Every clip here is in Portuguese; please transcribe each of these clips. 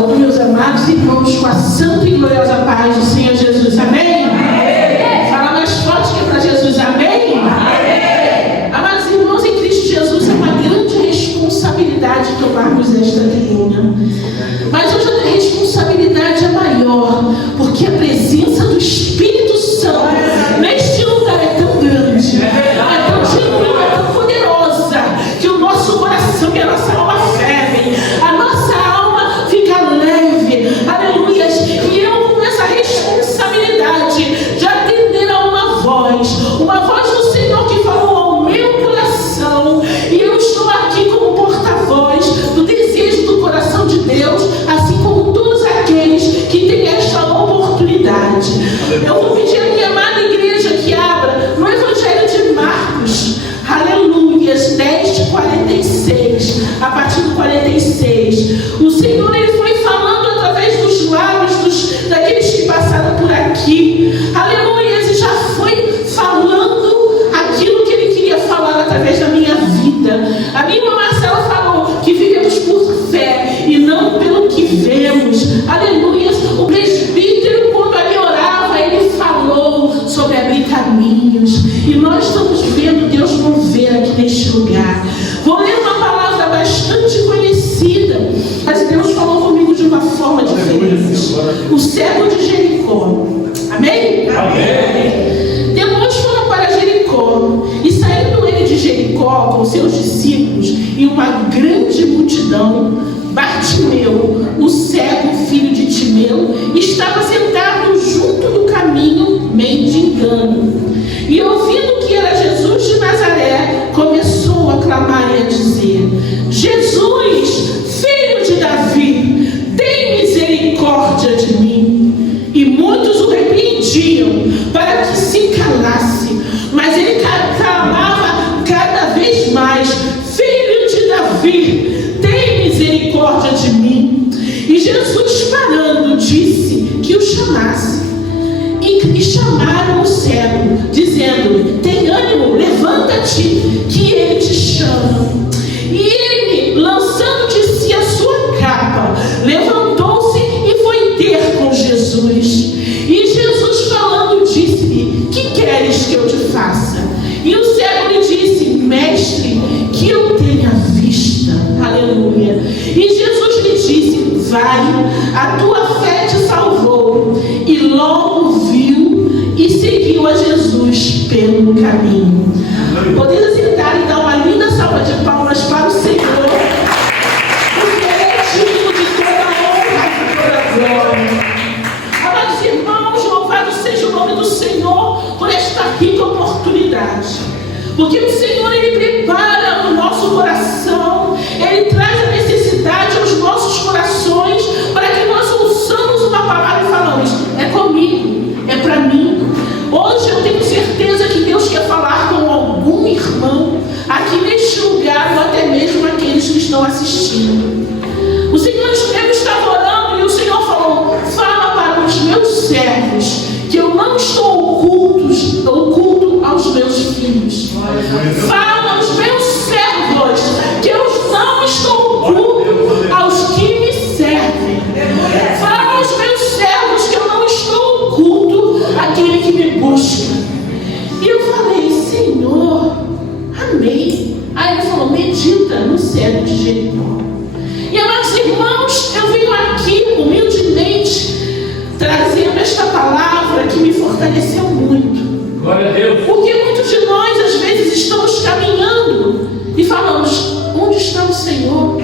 Saúdo meus amados irmãos com a santa e gloriosa paz do Senhor Jesus. Amém? Amém. Fala mais forte que é para Jesus. Amém? Amém. Amados irmãos, em Cristo Jesus é uma grande responsabilidade tomarmos esta tribuna. Mas hoje a responsabilidade é maior, porque a presença do Espírito Santo neste lugar é tão grande, é tão genuína, é tão poderosa, que o nosso coração e a nossa alma fervem, a nossa alma fica leve, aleluia. E eu com essa responsabilidade de atender a uma voz do Senhor que falou ao meu coração, e eu estou aqui como porta-voz do desejo do coração de Deus, assim como todos aqueles que têm esta oportunidade. Eu vou pedir à minha amada igreja que abra no Evangelho de Marcos, aleluia, 10:46, a partir do 46. O Senhor, Ele foi falando através dos lábios daqueles que passaram por aqui, aleluia, e já foi falando aquilo que Ele queria falar através da minha vida. A minha irmã Marcela falou que vivemos por fé e não pelo que vemos, aleluia. O presbítero, quando ali orava, ele falou sobre abrir caminhos, e nós estamos vendo Deus mover aqui neste lugar. Vou ler uma palavra bastante conhecida, mas Deus falou comigo de uma forma diferente. O cego de Jericó. Amém? Amém. Depois foram para Jericó, e saindo ele de Jericó com seus discípulos e uma grande multidão, Bartimeu, o cego, filho de Timeu, estava sentado junto do caminho, mendigando. E ouvindo que era Jesus de Nazaré, começou a clamar e a dizer: Jesus, filho de Davi, tem misericórdia de mim. E muitos o repreendiam para que se calasse, mas ele clamava cada vez mais: Filho de Davi, tem misericórdia de mim. E Jesus, parando, disse que o chamasse. E chamaram o cego, dizendo: tem ânimo, levanta-te, que ele te chama. E ele, lançando de si a sua capa, levantou-se e foi ter com Jesus. E Jesus, falando, disse-lhe: que queres que eu te faça? E o cego lhe disse: mestre, que eu tenha vista. Aleluia. E Jesus lhe disse: vai, a tua fé te salvou. E logo viu e seguiu a Jesus pelo caminho. Podemos sentar e dar uma linda salva de palmas para o Senhor, porque Ele é digno de toda a honra e toda a glória. Amados irmãos, louvado seja o nome do Senhor por esta rica oportunidade, porque o Senhor, Ele prepara o nosso coração, Ele traz a necessidade aos nossos corações, para que nós ouçamos uma palavra e falamos: é comigo, é para mim. Hoje eu tenho certeza que Deus quer falar com algum irmão aqui neste lugar, ou até mesmo aqueles que estão assistindo. O Senhor estava orando e o Senhor falou: fala para os meus servos que eu não estou oculto aos meus filhos. Fala aos meus servos que eu não estou oculto aos que me servem. Fala aos meus servos que eu não estou oculto àquele que me busca. E eu falei: Senhor, amém. Aí ele falou: medita no cego de Jericó. E amados irmãos, eu venho aqui humildemente trazendo esta palavra que me fortaleceu muito. Glória a Deus. Porque muitos de nós às vezes estamos caminhando e falamos: onde está o Senhor?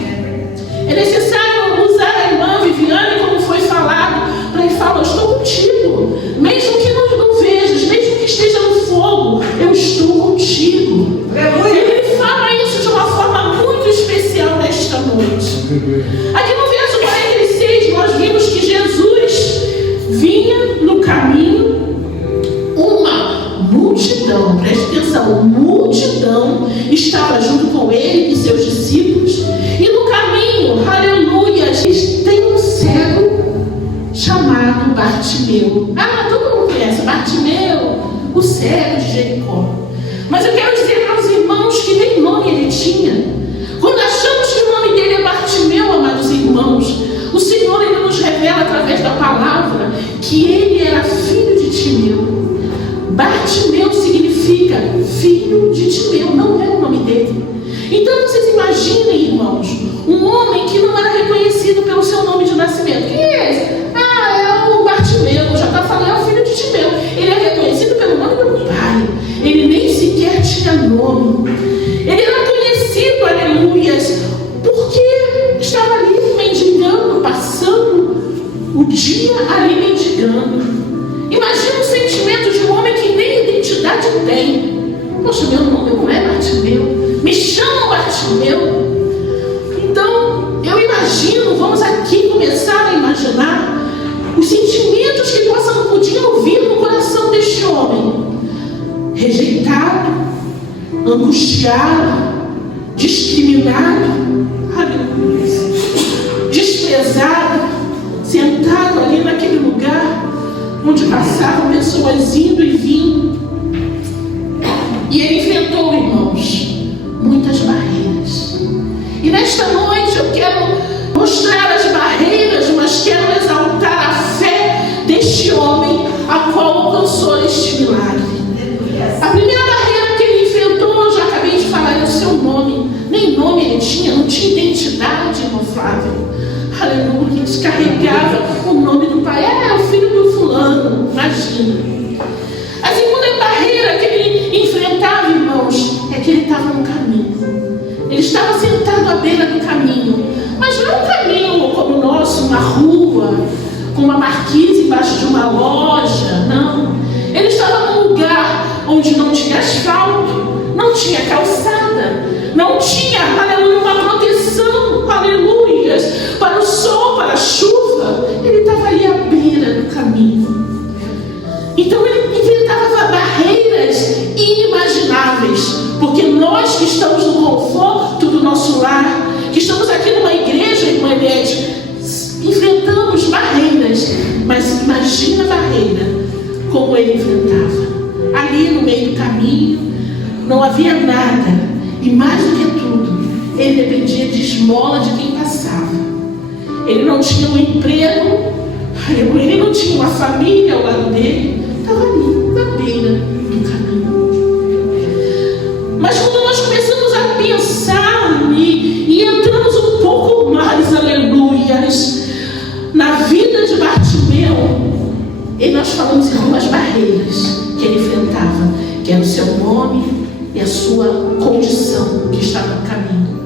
É necessário usar a irmã Viviane, como foi falado, para ele falar: eu estou contigo, mesmo que não vejas, mesmo que esteja no fogo, eu estou contigo. Ele fala isso de uma forma muito especial nesta noite. Aqui no verso 46 nós vimos que Jesus vinha no caminho, uma multidão, preste atenção, multidão estava junto com ele e seus discípulos, e no caminho, aleluia, tem um cego chamado Bartimeu. Todo mundo conhece Bartimeu, o cego de Jericó. Mas eu quero dizer para os irmãos que nem nome ele tinha. Quando achamos que o nome dele é Bartimeu, amados irmãos, o Senhor, Ele a palavra que ele era filho de Timeu. Bartimeu significa filho de Timeu, não é o nome dele. Então vocês imaginem, irmãos, um homem que não era reconhecido pelo seu nome de nascimento. Quem é esse? É o Bartimeu, já está falando, é o filho de Timeu. Ele é reconhecido pelo nome do pai. Ele nem sequer tinha nome. Ele era conhecido, aleluias, porque estava ali mendigando, passando o dia ali mendigando. Imagina o sentimento de um homem que nem identidade tem. Poxa, meu nome não é Bartimeu, me chamam Bartimeu. Então, eu imagino, vamos aqui começar a imaginar os sentimentos que podiam vir no coração deste homem. Rejeitado, angustiado, discriminado, desprezado, sentado ali naquele lugar onde passavam pessoas indo e vindo. E ele enfrentou, irmãos, muitas barreiras. E nesta noite eu quero mostrar as barreiras, mas quero exaltar a fé deste homem, a qual alcançou este milagre. A primeira barreira que ele enfrentou, eu já acabei de falar, era o seu nome. Nem nome ele tinha, não tinha identidade, irmão Flávio. Aleluia, descarregava o nome do pai. É o filho do fulano, imagina. A segunda barreira que ele enfrentava, irmãos, é que ele estava no caminho. Ele estava sentado à beira do caminho. Mas não é um caminho como o nosso, uma rua, com uma marquise embaixo de uma loja, não. Ele estava num lugar onde não tinha asfalto, não tinha calçada, não tinha, aleluia, uma proteção, aleluia, para o sol, para a chuva. Ele estava ali à beira do caminho. Então ele enfrentava barreiras inimagináveis, porque nós que estamos no conforto do nosso lar, que estamos aqui numa igreja, irmã Elete, enfrentamos barreiras, mas imagina a barreira como ele enfrentava. Ali no meio do caminho não havia nada, e mais do que tudo, ele dependia de esmola de quem passava. Ele não tinha um emprego, ele não tinha uma família ao lado dele, estava ali na beira do caminho. Mas quando nós começamos a pensar e entramos um pouco mais, aleluias, na vida de Bartimeu, e nós falamos em algumas barreiras que ele enfrentava, que era o seu nome e a sua condição que estava no caminho.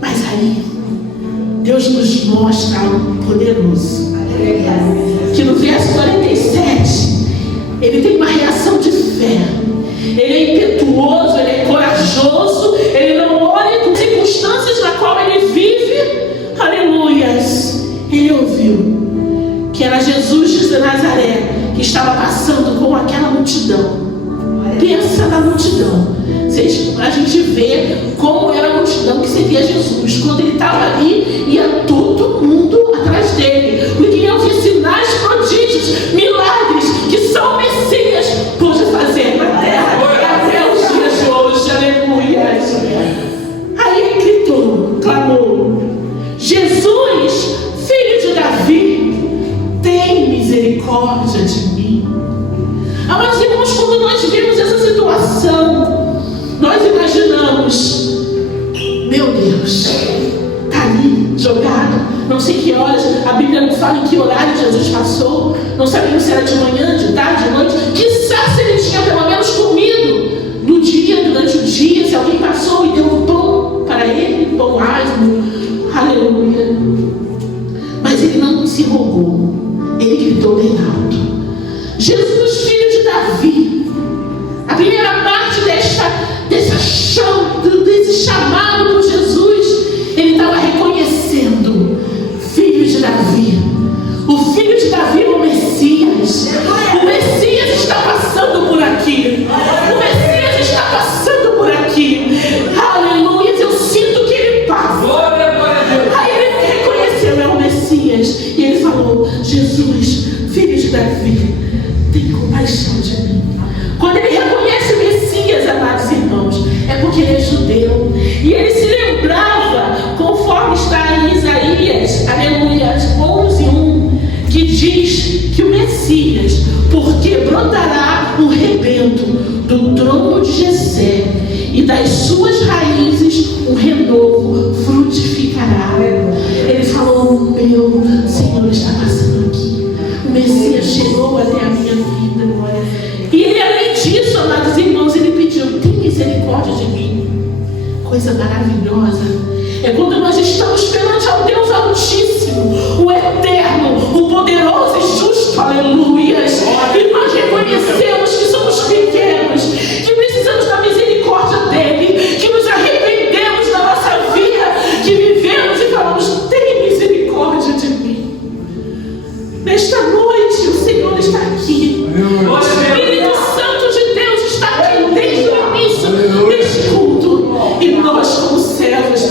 Mas aí, Deus nos mostra algo poderoso, que no verso 47, ele tem uma reação de fé. Ele é impetuoso, ele é corajoso, ele não olha com circunstâncias na qual ele vive, aleluias. Ele ouviu que era Jesus de Nazaré que estava passando com aquela multidão. Pensa na multidão. A gente vê como era a multidão que seguia Jesus. Quando ele estava ali, ia todo mundo atrás dele, porque iam ver sinais, prodígios, milagres que só o Messias pôde fazer na terra até os dias de hoje. Aleluia. Aí ele gritou, clamou: Jesus, filho de Davi, tem misericórdia de mim. Amados irmãos, quando nós vemos essa situação, nós imaginamos: meu Deus, está ali jogado, não sei que horas, a Bíblia não fala em que horário Jesus passou, não sabemos se era de manhã, de tarde, de noite, quiçá se ele tinha pelo menos comido no dia, durante o dia, se alguém passou e deu um pão para ele, pão asmo, aleluia. Mas ele não se rogou, ele gritou bem alto: Jesus, filho de Davi. A primeira parte desse chamado por Jesus, ele estava reconhecendo: filho de Davi. O filho de Davi é o Messias. O Messias está passando por aqui. O Messias está passando por aqui. Aleluia. Eu sinto que ele passa. Aí ele reconheceu: é o Messias. E ele falou: Jesus, filho de Davi, tem compaixão de mim. Quando ele reconhece o Messias, amados irmãos, é porque ele é judeu. E ele se lembrava, conforme está em Isaías, aleluia, 11:1, que diz que o Messias, porque brotará um rebento do trono de Jessé, e das suas raízes um renovo frutificará. Ele falou: o meu Senhor está passando aqui, o Messias chegou até a minha vida. E ele, além disso, amados irmãos, ele pediu: tem misericórdia de mim. Coisa maravilhosa é quando nós estamos perante ao Deus Altíssimo, o Eterno, o Poderoso e Justo, aleluias, e nós reconhecemos que somos pequenos, que precisamos da misericórdia dele, que nos arrependemos da nossa vida, que vivemos e falamos: tem misericórdia de mim. Nesta noite o Senhor está aqui, o Espírito Santo de Deus está aqui desde o início deste culto, e nós, como servas e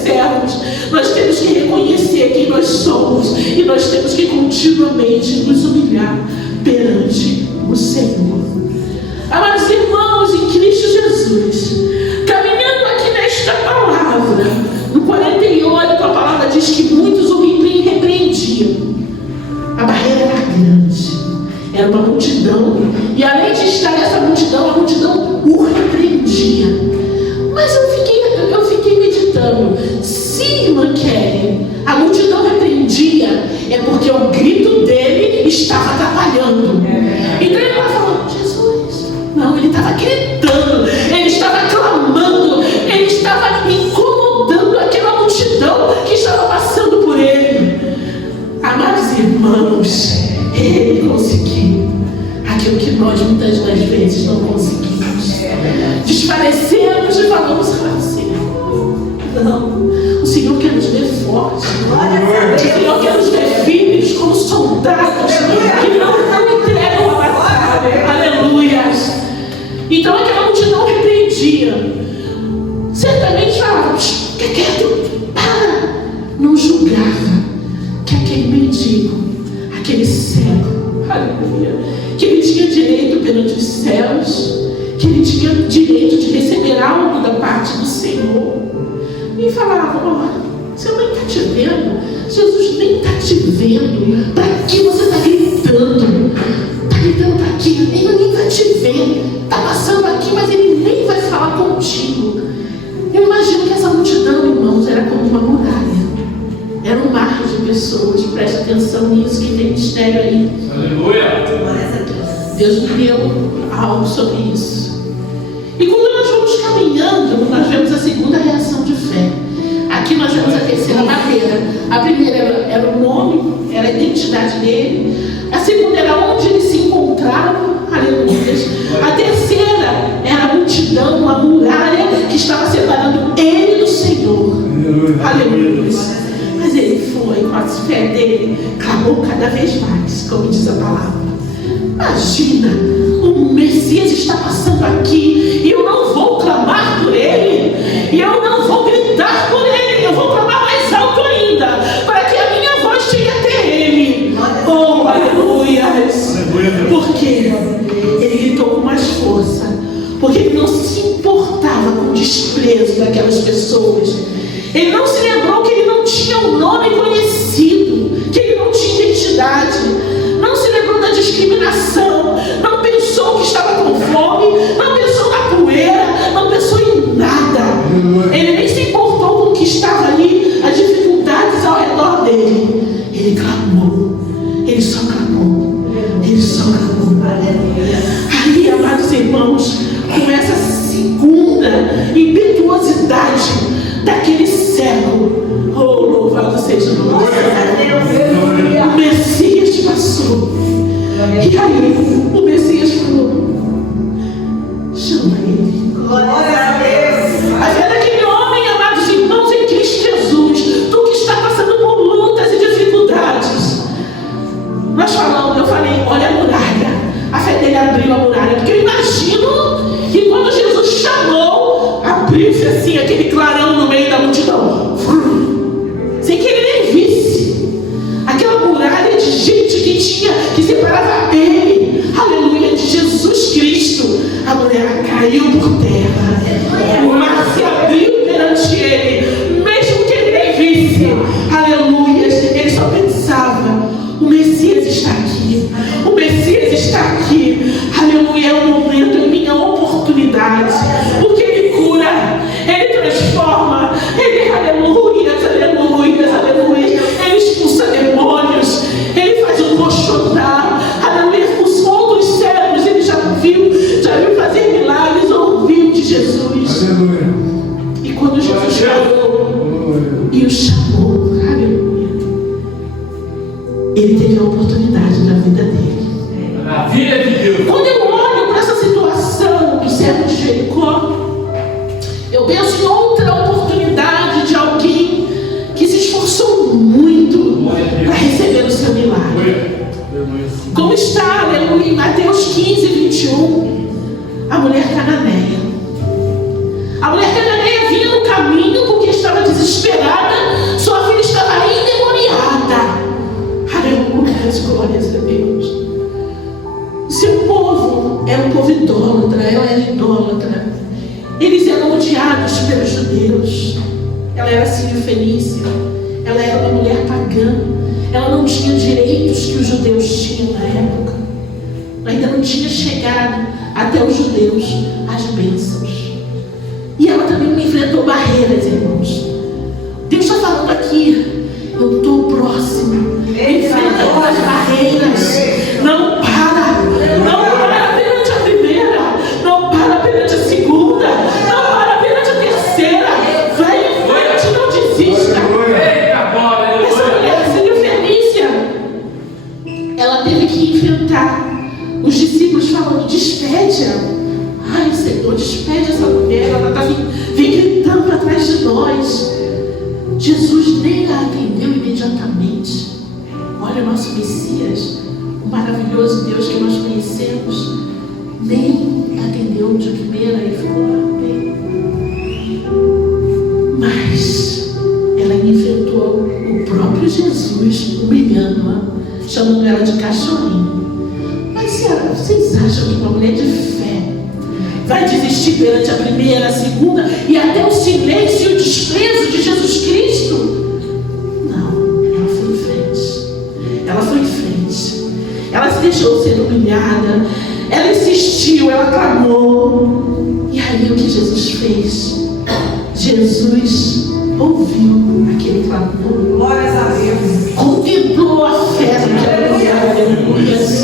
servos, nós temos que reconhecer quem nós somos, e nós temos que continuamente nos humilhar perante o Senhor. Amados irmãos, em Cristo Jesus, caminhando aqui nesta palavra, no 48 a palavra diz que muitos o repreendiam. A barreira era grande, era uma multidão, e além de estar essa multidão, a multidão o repreendia. Mas eu fiquei meditando: se irmã Kelly, a multidão repreendia, é porque o grito dele estava atrapalhando. Então ele estava falando: Jesus. Não, ele estava gritando, ele estava clamando, ele estava incomodando aquela multidão que estava passando por ele. Amados irmãos, ele conseguiu aquilo que nós muitas das vezes não conseguimos. Desfalecemos e falamos: Senhor, não, o Senhor quer nos ver fortes, o Senhor quer nos ver firmes como soldados que não entregam a batalha. Aleluia. Então aquela multidão repreendia, certamente falava: fica quieto, para. Não julgava que aquele mendigo, aquele cego, aleluia, que ele tinha direito perante os céus, que ele tinha direito de receber algo da parte do Senhor. E falava: ó, você nem está te vendo, Jesus nem está te vendo, para que você está gritando? Está gritando para quê? Ele nem vai te ver, está passando aqui, mas ele nem vai falar contigo. Eu imagino que essa multidão, irmãos, era como uma muralha, era um mar de pessoas. Presta atenção nisso, que tem mistério aí. Aleluia! Deus me deu algo sobre isso. E quando nós vamos caminhando, nós vemos a segunda reação de fé. Aqui nós vemos a terceira barreira. A primeira era o nome, era a identidade dele. A segunda era onde ele se encontrava. Aleluia. A terceira era a multidão, a muralha que estava separando ele do Senhor. Aleluia. Mas ele foi, com a fé dele, clamou cada vez mais, como diz a palavra. Imagina, o Messias está passando aqui e eu não vou clamar por ele, e eu não vou gritar por ele, eu vou clamar mais alto ainda, para que a minha voz chegue até ele. Oh, aleluia! Porque ele gritou com mais força, porque ele não se importava com o desprezo daquelas pessoas. Ele não se lembrou que ele não tinha um nome conhecido, que ele não tinha identidade, não se lembrou da discriminação, não pensou que estava com fome, não pensou na poeira, não pensou em nada. Ele nem se importou com o que estava ali, as dificuldades ao redor dele. Ele clamou, ele só clamou, ele só clamou. Aí, amados irmãos, começa a segunda impetuosidade daquele cego. Oh, louvado seja o nome. O Messias passou. E aí o Messias falou: chama ele. Glória a Deus. A fé daquele homem, amados irmãos, em Cristo Jesus, tu que está passando por lutas e dificuldades. Nós falamos, eu falei: olha a muralha. A fé dele abriu a muralha, porque eu imagino que quando Jesus chamou, abriu-se assim aquele clarão no meio da multidão, sem que ele nem visse. Aquela muralha de gente que separava ele, aleluia, de Jesus Cristo. A mulher caiu por terra, o mar se abriu perante ele, mesmo que ele nem visse. Aleluia. Ele só pensava: o Messias O Messias está aqui. Aleluia, é o momento, é minha oportunidade. Porque Ele cura, Ele transforma, Ele, aleluia, aleluia, aleluia. Ele expulsa demônios, Ele faz o coxo andar, aleluia. Os outros cegos Ele já viu fazer milagres, ouviu de Jesus. Aleluia. E quando Jesus falou e o chamou, aleluia, Ele teve a oportunidade na vida dele. Na vida de Deus. Quando eu olho para essa situação do servo de Jericó, eu penso em outra oportunidade de alguém que se esforçou muito para receber o seu milagre. Como está, aleluia, em Mateus 15, 21, a mulher cananeia. A mulher cananeia vinha no caminho porque estava desesperada, sua filha estava endemoniada. Aleluia, glórias a Deus. O seu povo era um povo idólatra, ela era idólatra. Eles eram odiados pelos judeus. Ela era sírio-fenícia, ela era uma mulher pagã. Ela não tinha direitos que os judeus tinham na época. Ainda não tinha chegado até os judeus as bênçãos. E ela também enfrentou barreiras, irmãos. Deus está falando aqui, eu estou próximo, enfrentando as barreiras. Não para perante a primeira, não para perante a segunda, não para perante a terceira. Vai em frente, não desista. Essa mulher sírio-fenícia, ela teve que enfrentar os discípulos falando: despede-a. Ai, Senhor, despede essa mulher, ela está vem gritando atrás de nós. Jesus nem a atendeu imediatamente. Olha o nosso Messias, o maravilhoso Deus que nós conhecemos, nem atendeu de primeira e ficou lá bem. Mas ela enfrentou o próprio Jesus, humilhando-a, chamando ela de cachorrinho. Mas vocês acham que uma mulher de fé vai desistir perante a primeira, a segunda e até o silêncio e o desprezo de Jesus Cristo? Não, ela foi em frente. Ela foi em frente. Ela se deixou ser humilhada. Ela insistiu, ela clamou. E aí o que Jesus fez? Jesus ouviu aquele clamor. Glórias a Deus. Contemplou a fé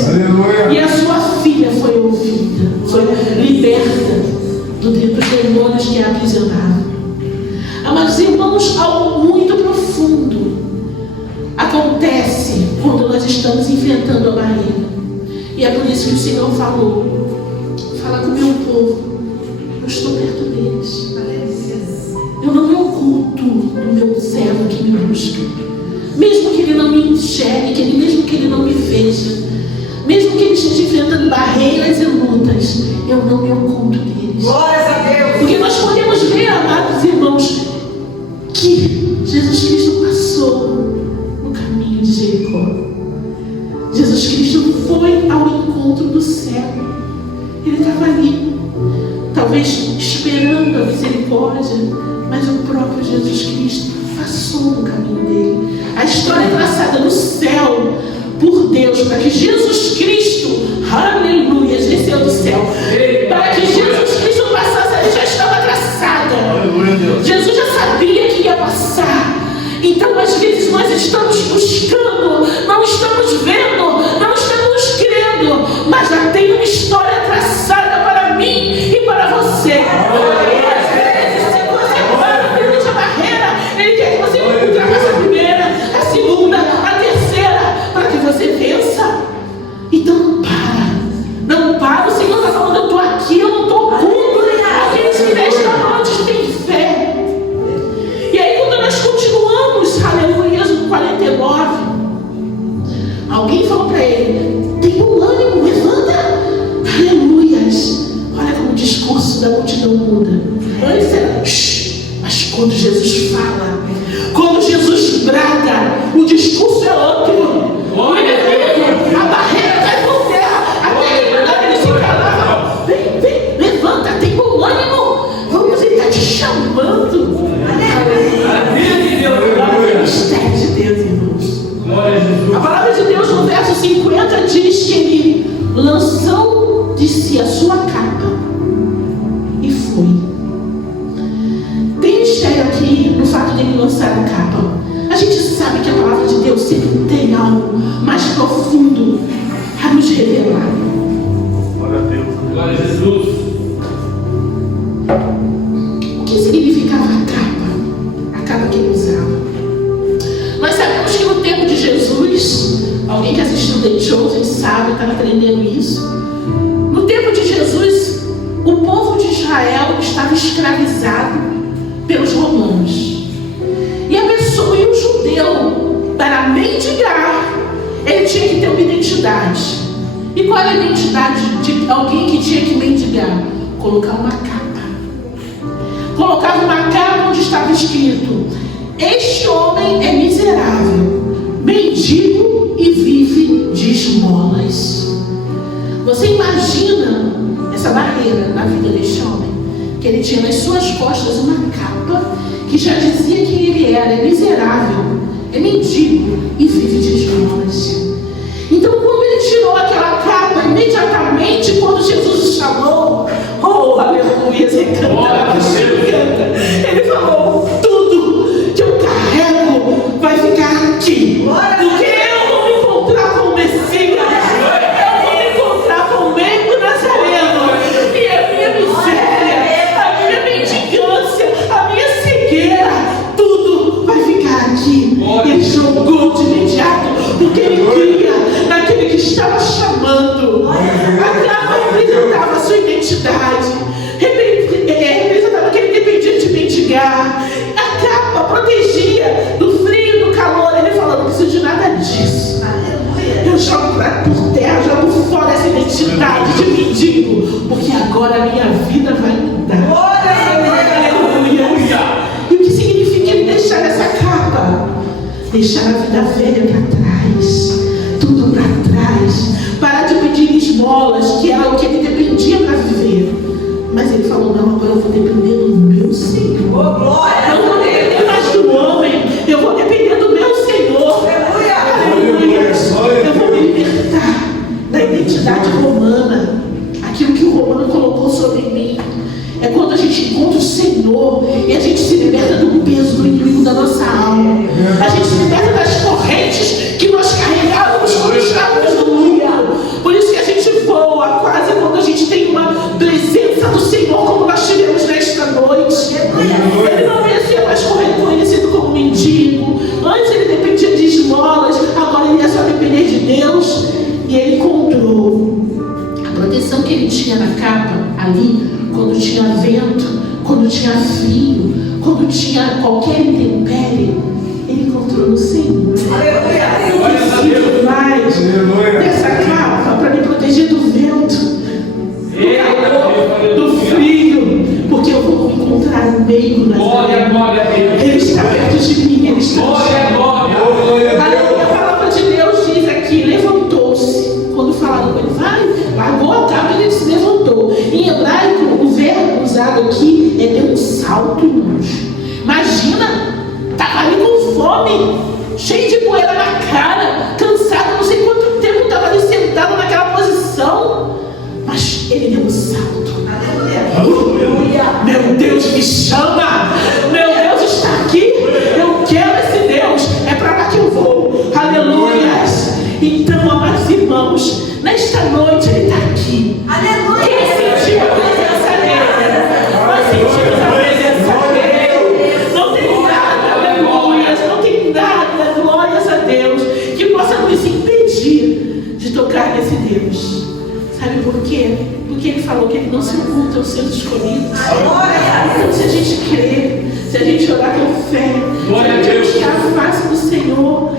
Aleluia. e a sua filha foi ouvida, foi liberta dos demônios que a aprisionavam. Amados irmãos, algo muito profundo acontece quando nós estamos enfrentando a barreira. E é por isso que o Senhor falou: fala com o meu povo, eu estou perto deles. Eu não me oculto no meu servo que me busca. Mesmo que ele não me enxergue, mesmo que ele não me veja, mesmo que ele esteja enfrentando barreiras e lutas, eu não me oculto deles. Glórias a Deus. Porque nós podemos ver, amados irmãos, que Jesus Cristo passou no caminho de Jericó. Jesus Cristo foi ao encontro do céu. Ele estava ali, talvez esperando a misericórdia, mas o próprio Jesus Cristo passou no caminho dele. A história é traçada no céu por Deus, para que Jesus Cristo, aleluia, desceu do céu, para que Jesus Cristo passasse, ele já estava traçada. Jesus já sabia que ia passar. Então às vezes nós estamos buscando, não estamos vendo, não estamos crendo, mas já tem uma história traçada para mim e para você. E às vezes, se você para perante a barreira, Ele quer que você ultrapasse a primeira, a segunda, a terceira, para que você vença. Então não para, não para. O Senhor está falando: eu estou aqui, eu não estou oculto. Aqueles que nesta noite têm fé. E aí quando nós continuamos, aleluia, no 49, alguém falou para ele: tem bom ânimo, levanta, aleluias. Olha como o discurso da multidão muda. Antes era mas quando Jesus fala, quando Jesus brada, o discurso é outro. A barreira cai por terra, até que ele se calava. Vem, levanta, tem bom ânimo, vamos, ele está te chamando. A mistério de Deus, irmãos. A palavra de Deus no verso 50 diz que ele lançou de si a sua capa e foi. Tem mistério aqui no fato dele lançar a capa. A gente sabe que a palavra de Deus sempre tem algo mais profundo a nos revelar. Glória a Deus. Glória a Jesus. O que significava a capa? A capa que ele usava. Nós sabemos que no tempo de Jesus, alguém que assistiu The Chosen sabe, estava aprendendo isso. No tempo de Jesus, o povo de Israel estava escravizado pelos romanos. E a pessoa, e o judeu, para mendigar, ele tinha que ter uma identidade. E qual era a identidade de alguém que tinha que mendigar? Colocar uma capa. Colocava uma capa onde estava escrito: este homem é miserável, mendigo e vive de esmolas. Você imagina essa barreira na vida deste homem? Que ele tinha nas suas costas uma capa que já dizia quem ele era: é miserável, é mendigo e vive de esmolas. Então, quando ele tirou aquela capa, imediatamente, quando Jesus o chamou, oh, aleluia, você canta, ele falou: tudo que eu carrego vai ficar aqui, porque eu vou me encontrar com o Messias, eu vou me encontrar com o meio Nazareno, e a minha miséria, a minha mendigância, a minha cegueira, tudo vai ficar aqui. E ele jogou de imediato, porque ele cria naquele que estava chamando. A capa representava a sua identidade, representava que ele dependia de mendigar. A capa protegia do frio e do calor. Ele falou: não preciso de nada disso. Eu jogo por terra, jogo fora essa identidade de mendigo, porque agora a minha vida vai mudar. Aleluia. E o que significa ele deixar essa capa? Deixar a vida velha para trás, tudo para trás, parar de pedir esmolas, que era o que ele dependia para viver. Mas ele falou: não, agora eu vou depender do meu Senhor. Eu não vou depender mais do homem, eu vou depender do meu Senhor. Aleluia. Eu vou me libertar da identidade romana, aquilo que o romano colocou sobre mim. É quando a gente encontra o Senhor e a gente se liberta do peso do inimigo da nossa alma. A gente se liberta das correntes que nós carregávamos quando estávamos no mundo. Por isso que a gente voa quase quando a gente tem uma presença do Senhor, como nós tivemos nesta noite. Ele não ia ser mais reconhecido como mendigo. Antes ele dependia de esmolas, agora ele ia só depender de Deus. E ele encontrou a proteção que ele tinha na capa ali. Quando tinha vento, quando tinha frio, quando tinha qualquer intempérie, ele encontrou no Senhor. Eu preciso mais dessa capa para me proteger do vento, do calor, do frio, porque eu vou me encontrar no meio da terra. Ele está perto de mim, ele está perto. A palavra de Deus diz aqui: levantou-se. Quando falaram com ele, vai, largou a capa e ele se levantou. Em hebraico, o verbo usado aqui é deu um salto, irmãos. Imagina, estava ali com fome, cheio de poeira na cara, cansado, não sei quanto tempo estava ali sentado naquela posição, mas ele deu um salto. Aleluia. Meu Deus me chama, meu Deus está aqui, eu quero esse Deus, é para lá que eu vou. Aleluia. Então, amados irmãos, nesta noite ele está aqui. Aleluia. Quem sentiu a presença dele? Nós sentimos a presença dele. Não tem nada, aleluia, não tem nada, glórias a Deus, que possa nos impedir de tocar nesse Deus. Sabe por quê? Porque ele falou que ele não se oculta aos seus escolhidos. Então, se a gente crer, se a gente orar com fé, se a gente buscar a face do Senhor,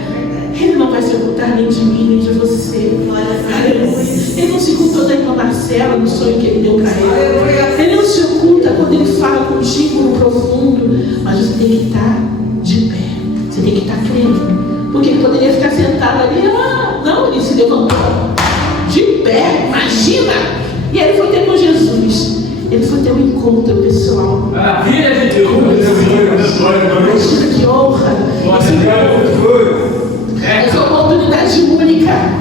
ele não vai se ocultar nem de mim, nem de você. Aleluia. Ele não se ocultou da irmã Marcela no sonho que ele deu para ele. Ele não se oculta quando ele fala contigo no profundo. Mas você tem que estar de pé. Você tem que estar crendo. Porque ele poderia ficar sentado ali. Não, ele se levantou de pé. Imagina. E ele foi ter com Jesus. Ele foi ter um encontro pessoal. Maravilha de Deus. Imagina que honra. Essa oportunidade única.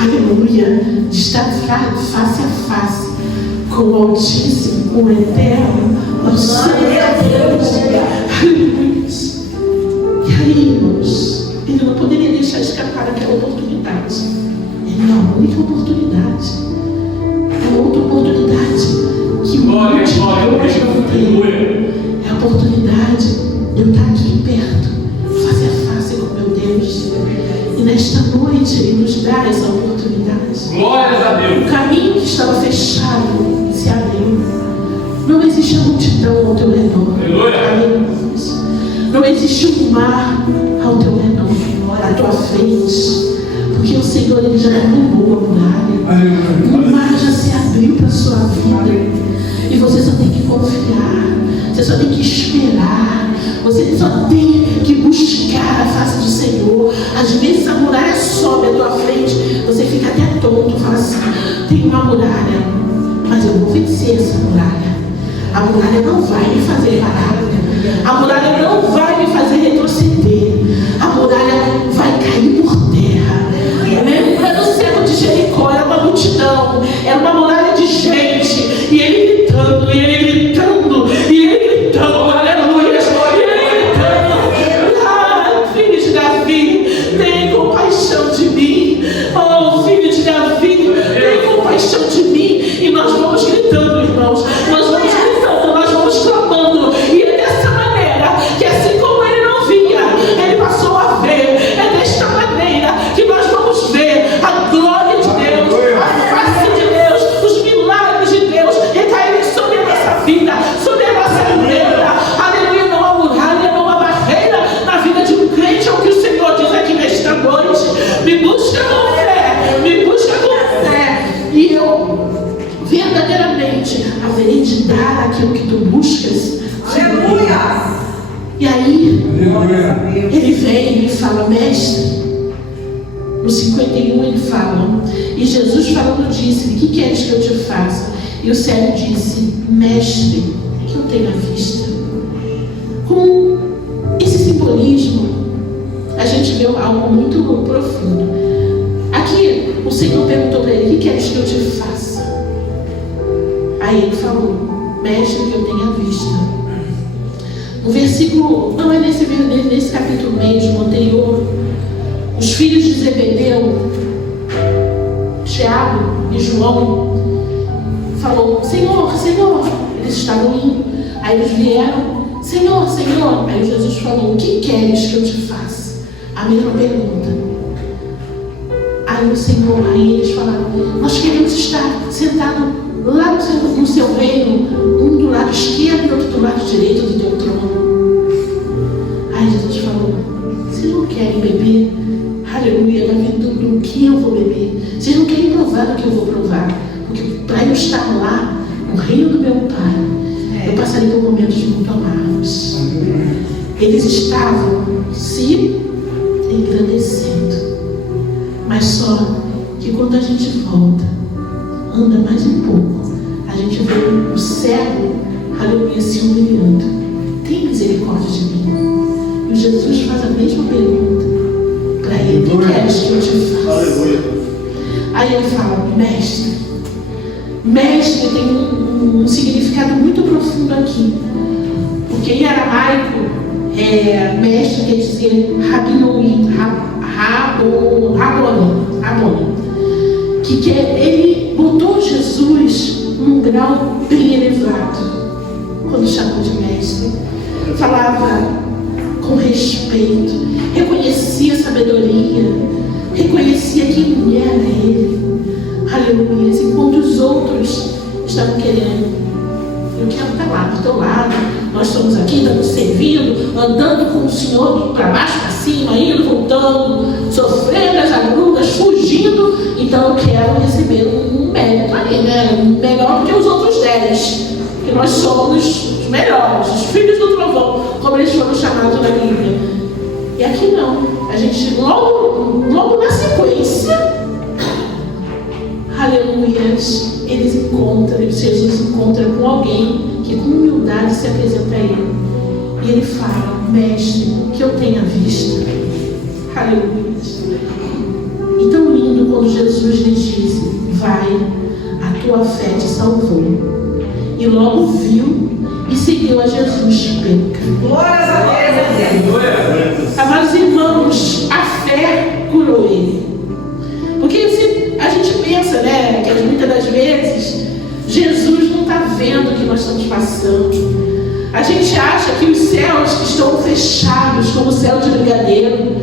aleluia, de estar face a face com o Altíssimo, com o Eterno, o Senhor Deus, aleluia. E aí, irmãos, ele não poderia deixar escapar aquela oportunidade. Ele é uma única oportunidade, é uma outra oportunidade que muitos não têm. É a oportunidade de eu estar aqui perto, face a face com meu Deus. E nesta noite Ele nos dá essa oportunidade. Glórias a Deus. O caminho que estava fechado se abriu. Não existe a multidão ao teu redor. Aleluia. Não existe um mar ao teu redor, à tua frente. Porque o Senhor Ele já derrubou a muralha. O mar já se abriu para a sua vida. E você só tem que confiar. Você só tem que esperar. Você só tem que buscar a face do Senhor. Às vezes a muralha sobe à tua frente. Você fica até tonto. Fala assim: tem uma muralha, mas eu vou vencer essa muralha. A muralha não vai me fazer parar. A muralha não vai me fazer retroceder. A muralha vai cair por terra. Lembra do cego de Jericó? Era uma multidão. Era uma muralha de gente. E ele gritando, e ele gritando, e ele gritando. Aleluia. E ele gritando: ah, filho de Davi, tem compaixão de mim. Oh, filho de Davi, tem compaixão de mim. E nós vamos gritando, irmãos. Nós vamos gritando, nós vamos clamando. E é dessa maneira que, assim como ele não via, ele passou a ver. É desta maneira que nós vamos ver a glória de Deus, a face de Deus, os milagres de Deus recaírem sobre a nossa vida, sobre a nossa vida. Aleluia. Não há muralha, não há barreira na vida de um crente. É o que o Senhor diz aqui nesta noite. Me busca com fé, me busca com fé, e eu verdadeiramente haverei de dar aquilo que tu buscas. Aleluia. E aí ele vem e fala: mestre. No 51 ele fala: e Jesus falando disse-lhe: que queres que eu te faça? E o cego disse: mestre, que eu tenha vista. Com esse simbolismo a gente vê algo muito profundo. Aqui o Senhor perguntou para ele: que queres que eu te faça? Aí ele falou: mestre, que eu tenha vista. No versículo, não é nesse capítulo mesmo, anterior, os filhos de Zebedeu, Tiago e João, falou: Senhor, Senhor. Eles estavam indo. Aí eles vieram: Senhor, Senhor. Aí Jesus falou: o que queres que eu te faça? A mesma pergunta. Aí o Senhor, aí eles falaram: nós queremos estar sentados lá no seu reino, um do lado esquerdo e outro do lado direito do teu trono. Aí Jesus falou: vocês não querem beber? Aleluia, do que eu vou beber? Vocês não querem provar do que eu vou provar? Porque para eu estar lá, no reino do meu Pai, eu passaria por momentos muito amargos. Eles estavam se engrandecendo. Mas só que quando a gente volta, anda mais um pouco, a gente vê o cego, aleluia, se humilhando. Tem misericórdia de mim. E Jesus faz a mesma pergunta para ele: o que queres que eu te faça? Aleluia. Aí ele fala: mestre. Mestre tem um significado muito profundo aqui. Porque em aramaico, mestre quer dizer Raboni. Que ele botou Jesus num grau bem elevado. Quando chamou de mestre, falava com respeito, reconhecia a sabedoria, reconhecia quem era ele. Aleluia. Enquanto os outros estavam querendo: eu quero estar lá do teu lado, nós estamos aqui, estamos servindo, andando com o Senhor para baixo, para cima, indo, voltando, sofrendo as agruras, fugindo. Então eu quero receber um mérito ali, né? Melhor do que os outros 10, porque nós somos os melhores, os filhos do trovão, como eles foram chamados na Bíblia. E aqui não, a gente logo na sequência, aleluia, Jesus encontra com alguém que com humildade se apresenta a ele. E ele fala: mestre, que eu tenha visto. Aleluia. E tão lindo quando Jesus lhe disse: vai, a tua fé te salvou. E logo viu e seguiu a Jesus pelo caminho. Glórias a Deus. Amados irmãos, a fé curou ele. Porque se a gente pensa, né, que muitas das vezes Jesus não está vendo o que nós estamos passando. A gente acha que os céus estão fechados como o céu de brigadeiro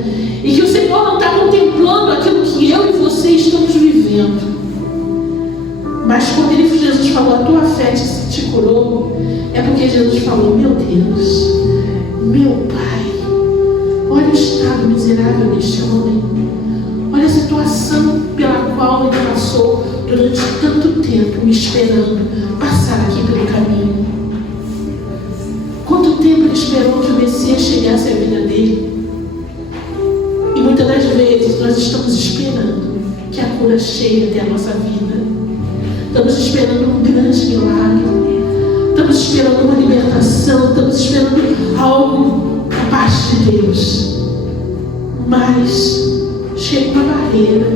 e que o Senhor não está contemplando aquilo que eu e você estamos vivendo. Mas quando Jesus falou: a tua fé te curou, é porque Jesus falou: meu Deus, meu Pai, olha o estado miserável deste homem, olha a situação pela qual ele passou durante tanto tempo me esperando passar aqui pelo caminho. Quanto tempo ele esperou que o Messias chegasse à vida dele? E muitas das vezes nós estamos esperando que a cura chegue até a nossa vida. Estamos esperando um grande milagre. Estamos esperando uma libertação. Estamos esperando algo da parte de Deus. Mas chega uma barreira,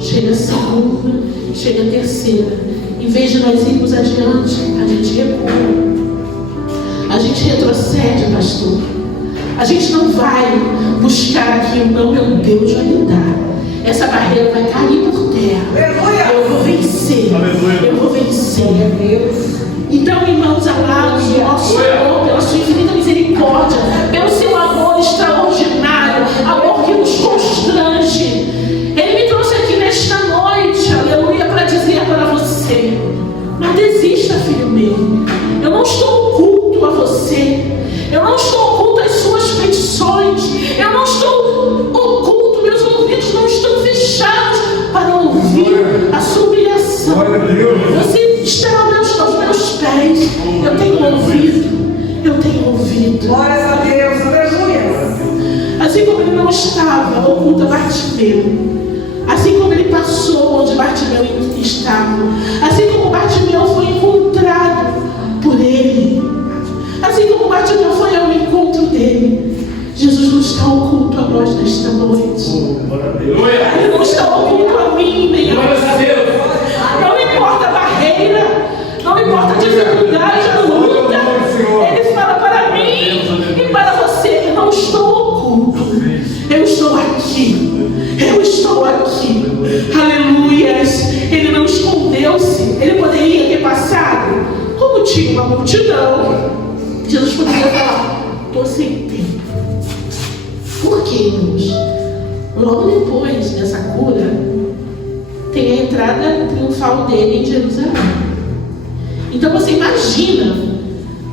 chega a segunda, chega a terceira. Em vez de nós irmos adiante, a gente recua. A gente retrocede, pastor. A gente não vai buscar aqui, não, meu Deus vai me dar. Essa barreira vai cair por terra. Eu vou vencer. Eu vou vencer. Então, irmãos amados, nosso Senhor, pela sua infinita misericórdia, pelo seu amor extraordinário, amor que nos constrange, Ele me trouxe aqui nesta noite, aleluia, para dizer para você: não desista, filho meu. Eu não estou oculto a você. Eu não estou oculto às suas petições. Eu não estou oculto, meus ouvidos não estão fechados para ouvir a sua humilhação. Você está aos meus pés. Eu tenho ouvido. Eu tenho ouvido. Glórias a Deus, aleluia. Assim como ele não estava oculto a Bartimeu, assim como ele passou onde Bartimeu estava, assim como Bartimeu foi encontrado por ele, assim como Bartimeu foi ao encontro dele, Jesus não está oculto a nós nesta noite. Ele não está oculto a mim, nem a você. Não importa a barreira, não importa a dificuldade, a luta, Ele fala para mim e para você: eu não estou oculto, eu estou aqui, eu estou aqui. Aleluias. Ele não escondeu-se. Ele poderia ter passado, como tinha uma multidão, Jesus poderia falar: estou sem tempo. Por quê, irmãos? Logo depois dessa cura, tem a entrada triunfal dele em Jerusalém. Então você imagina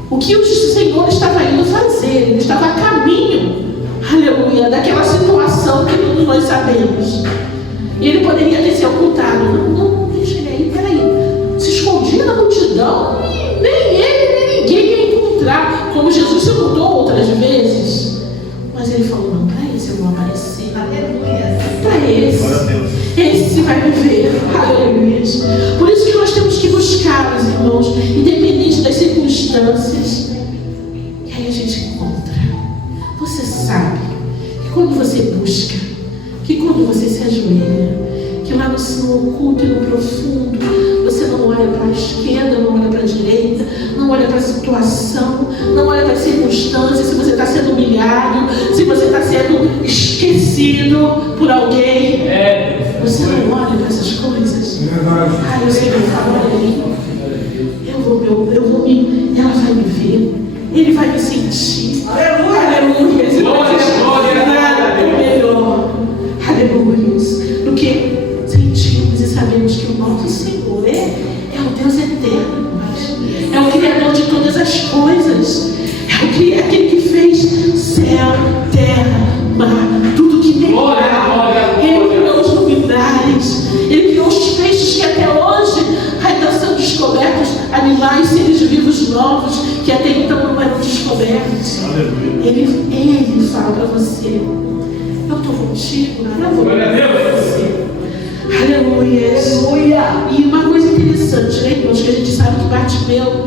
o que o Senhor estava indo fazer. Ele estava a caminho, aleluia, daquela situação que todos nós sabemos. E ele poderia ter se ocultado. Não, deixa ele aí, peraí. Se escondia na multidão, nem ele, nem ninguém ia encontrar. Como Jesus se ocultou outras vezes. Mas ele falou: não, para esse eu vou aparecer. Aleluia. Para esse vai me ver. Aleluia. Por isso que nós temos que buscar, meus irmãos, independente das circunstâncias. E aí a gente encontra. Você sabe que quando você busca, que quando você se ajoelha, que lá no oculto e no profundo, você não olha para a esquerda, não olha para a direita, não olha para a situação, não olha para as circunstâncias, se você está sendo humilhado, se você está sendo esquecido por alguém. Você não olha para essas coisas. Ai, o Senhor fala: olha aí, ela vai me ver, ele vai me sentir. Aleluia. Nada é melhor, aleluia, do que sentirmos e sabemos que o nosso Senhor é o Deus eterno, é o Criador de todas as coisas, é aquele que fez céu, terra, mar, tudo que nele há. Ele criou os luminares, ele criou os peixes que até hoje ainda são descobertos, animais, seres vivos novos que até então não eram descobertos. Ele fala para você: eu estou contigo, não vou para você. Aleluia. E uma coisa interessante, né, irmãos, que a gente sabe que Bartimeu,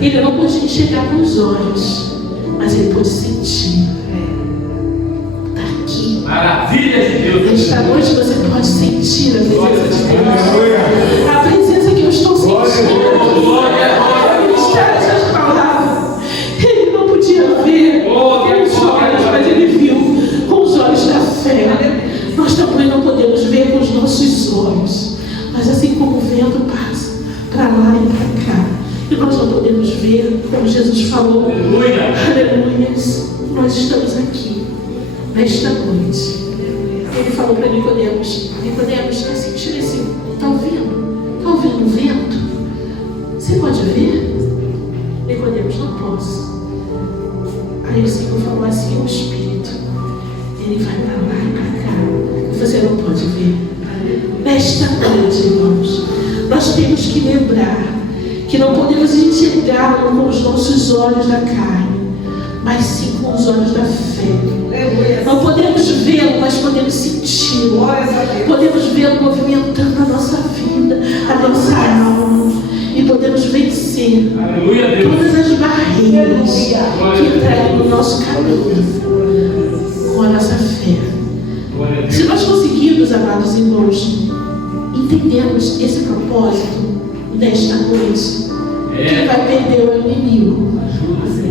ele não podia enxergar com os olhos, mas ele pôde sentir. Está aqui. Maravilha de Deus. Esta noite você pode sentir a presença Mas assim como o vento passa para lá e para cá, e nós não podemos ver, como Jesus falou, aleluia, nós estamos aqui, nesta noite. Ele falou para Nicodemos, está sentindo esse, está ouvindo? Está ouvindo o vento? Você pode ver? Nicodemos, não posso. Aí o Senhor falou assim, o Espírito, ele vai para lá e para cá, e você não pode ver. Nesta noite, irmãos, nós temos que lembrar que não podemos enxergá-lo com os nossos olhos da carne, mas sim com os olhos da fé. Não podemos vê-lo, mas podemos senti-lo. Podemos vê-lo movimentando a nossa vida, a nossa alma, e podemos vencer todas as barreiras que entrarem no nosso caminho com a nossa fé. Se nós conseguirmos, amados irmãos, entendermos esse propósito desta noite, quem vai perder o inimigo,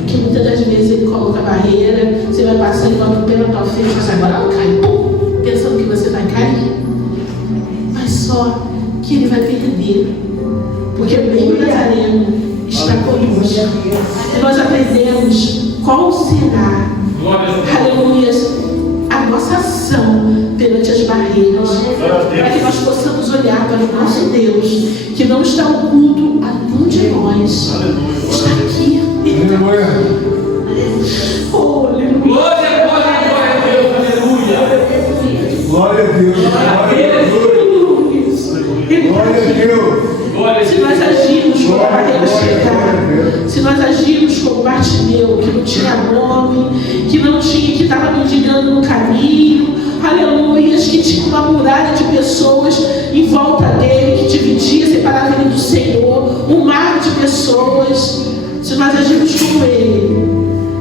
que muitas das vezes ele coloca barreira, você vai passar e coloca o pé na tua frente, você agora não cai, pum, pensando que você vai cair, mas só que ele vai perder, porque o meio Nazareno está conosco. E nós aprendemos qual será, aleluia, a nossa ação perante as barreiras, para que nós possamos olhar para o nosso Deus, que não está oculto a nenhum de nós, está aqui. Oh, aleluia. Glória a Deus, aleluia. Glória a Deus. Glória a Deus. Se nós agirmos como a barreira chegar, se nós agirmos como Bartimeu, que não tinha nome, que estava mendigando no caminho, aleluia, que tinha uma muralha de pessoas em volta dele, que dividia, separava ele do Senhor, um mar de pessoas. Se nós agirmos como ele,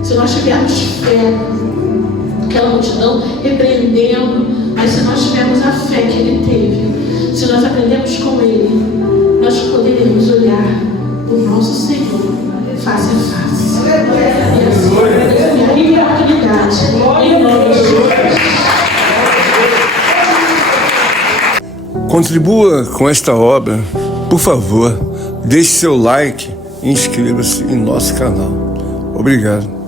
se nós tivermos fé, aquela multidão repreendendo, mas se nós tivermos a fé que ele teve, se nós aprendemos com ele, nós poderemos olhar o nosso Senhor face a face. E assim, a minha oportunidade, em nome de Jesus. Contribua com esta obra, por favor, deixe seu like e inscreva-se em nosso canal. Obrigado.